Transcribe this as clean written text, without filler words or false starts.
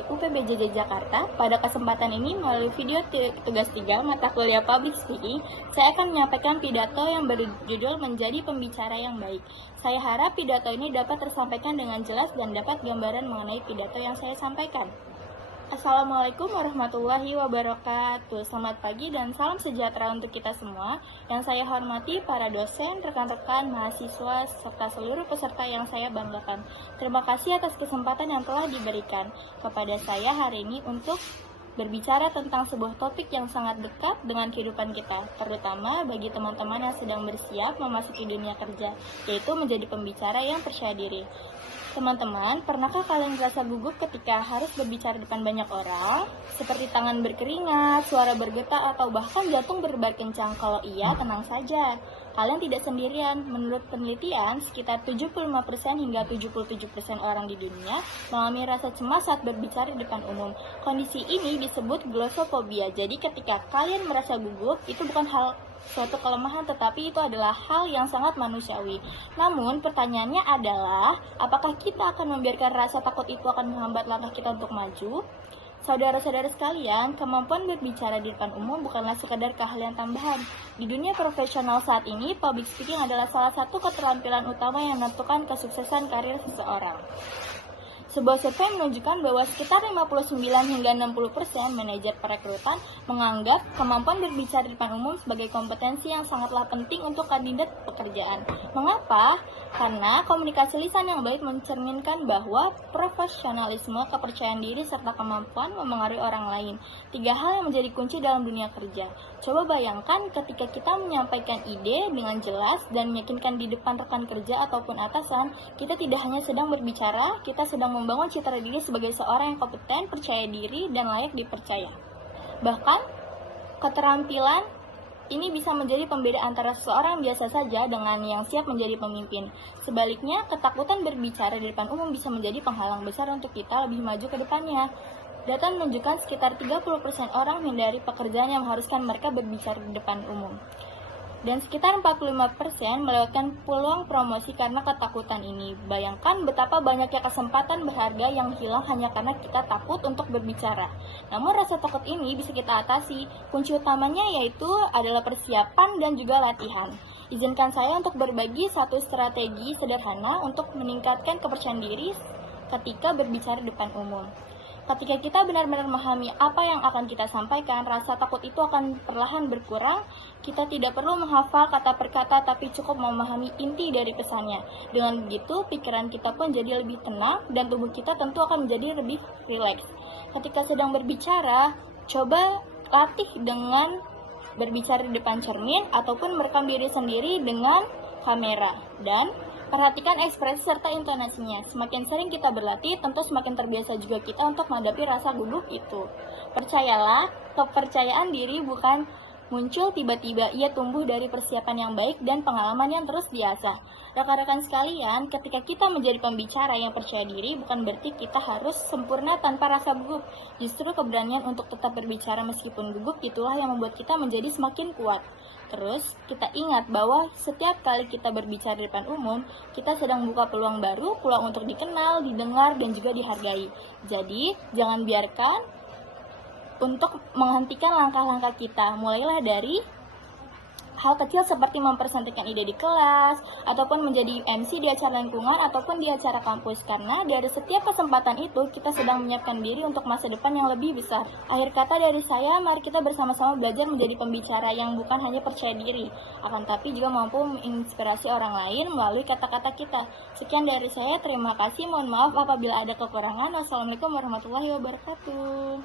dari UPBJJ Jakarta. Pada kesempatan ini, melalui video tugas 3 mata kuliah Public Speaking, saya akan menyampaikan pidato yang berjudul Menjadi Pembicara yang Baik. Saya harap pidato ini dapat tersampaikan dengan jelas dan dapat gambaran mengenai pidato yang saya sampaikan. Assalamualaikum warahmatullahi wabarakatuh. Selamat pagi dan salam sejahtera untuk kita semua. Yang saya hormati para dosen, rekan-rekan, mahasiswa, serta seluruh peserta yang saya banggakan. Terima kasih atas kesempatan yang telah diberikan kepada saya hari ini untuk berbicara tentang sebuah topik yang sangat dekat dengan kehidupan kita, terutama bagi teman-teman yang sedang bersiap memasuki dunia kerja, yaitu menjadi pembicara yang percaya diri. Teman-teman, pernahkah kalian merasa gugup ketika harus berbicara depan banyak orang? Seperti tangan berkeringat, suara bergetar, atau bahkan jantung berdebar kencang? Kalau iya, tenang saja. Kalian tidak sendirian. Menurut penelitian, sekitar 75% hingga 77% orang di dunia mengalami rasa cemas saat berbicara di depan umum. Kondisi ini disebut glossophobia. Jadi ketika kalian merasa gugup, itu bukan suatu kelemahan, tetapi itu adalah hal yang sangat manusiawi. Namun, pertanyaannya adalah, apakah kita akan membiarkan rasa takut itu akan menghambat langkah kita untuk maju? Saudara-saudara sekalian, kemampuan berbicara di depan umum bukanlah sekadar keahlian tambahan. Di dunia profesional saat ini, public speaking adalah salah satu keterampilan utama yang menentukan kesuksesan karir seseorang. Sebuah survei menunjukkan bahwa sekitar 59 hingga 60% manajer perekrutan menganggap kemampuan berbicara di depan umum sebagai kompetensi yang sangatlah penting untuk kandidat pekerjaan. Mengapa? Karena komunikasi lisan yang baik mencerminkan bahwa profesionalisme, kepercayaan diri, serta kemampuan memengaruhi orang lain. 3 hal yang menjadi kunci dalam dunia kerja. Coba bayangkan ketika kita menyampaikan ide dengan jelas dan meyakinkan di depan rekan kerja ataupun atasan, kita tidak hanya sedang berbicara, kita sedang membangun citra diri sebagai seorang yang kompeten, percaya diri, dan layak dipercaya. Bahkan, keterampilan ini bisa menjadi pembeda antara seseorang biasa saja dengan yang siap menjadi pemimpin. Sebaliknya, ketakutan berbicara di depan umum bisa menjadi penghalang besar untuk kita lebih maju ke depannya. Data menunjukkan sekitar 30% orang menghindari pekerjaan yang mengharuskan mereka berbicara di depan umum. Dan sekitar 45% melewatkan peluang promosi karena ketakutan ini. Bayangkan betapa banyaknya kesempatan berharga yang hilang hanya karena kita takut untuk berbicara. Namun rasa takut ini bisa kita atasi. Kunci utamanya yaitu adalah persiapan dan juga latihan. Izinkan saya untuk berbagi satu strategi sederhana untuk meningkatkan kepercayaan diri ketika berbicara di depan umum. Ketika kita benar-benar memahami apa yang akan kita sampaikan, rasa takut itu akan perlahan berkurang. Kita tidak perlu menghafal kata per kata, tapi cukup memahami inti dari pesannya. Dengan begitu, pikiran kita pun jadi lebih tenang dan tubuh kita tentu akan menjadi lebih rileks. Ketika sedang berbicara, coba latih dengan berbicara di depan cermin ataupun merekam diri sendiri dengan kamera. Dan perhatikan ekspresi serta intonasinya. Semakin sering kita berlatih, tentu semakin terbiasa juga kita untuk menghadapi rasa gugup itu. Percayalah, kepercayaan diri bukan muncul tiba-tiba, ia tumbuh dari persiapan yang baik dan pengalaman yang terus diasah. Rekan-rekan sekalian, ketika kita menjadi pembicara yang percaya diri, bukan berarti kita harus sempurna tanpa rasa gugup. Justru keberanian untuk tetap berbicara meskipun gugup itulah yang membuat kita menjadi semakin kuat. Terus, kita ingat bahwa setiap kali kita berbicara di depan umum, kita sedang buka peluang baru, peluang untuk dikenal, didengar, dan juga dihargai. Jadi, jangan biarkan untuk menghentikan langkah-langkah kita. Mulailah dari hal kecil seperti mempresentasikan ide di kelas, ataupun menjadi MC di acara lingkungan, ataupun di acara kampus. Karena dari setiap kesempatan itu, kita sedang menyiapkan diri untuk masa depan yang lebih besar. Akhir kata dari saya, mari kita bersama-sama belajar menjadi pembicara yang bukan hanya percaya diri, akan tapi juga mampu menginspirasi orang lain melalui kata-kata kita. Sekian dari saya, terima kasih. Mohon maaf apabila ada kekurangan. Wassalamualaikum warahmatullahi wabarakatuh.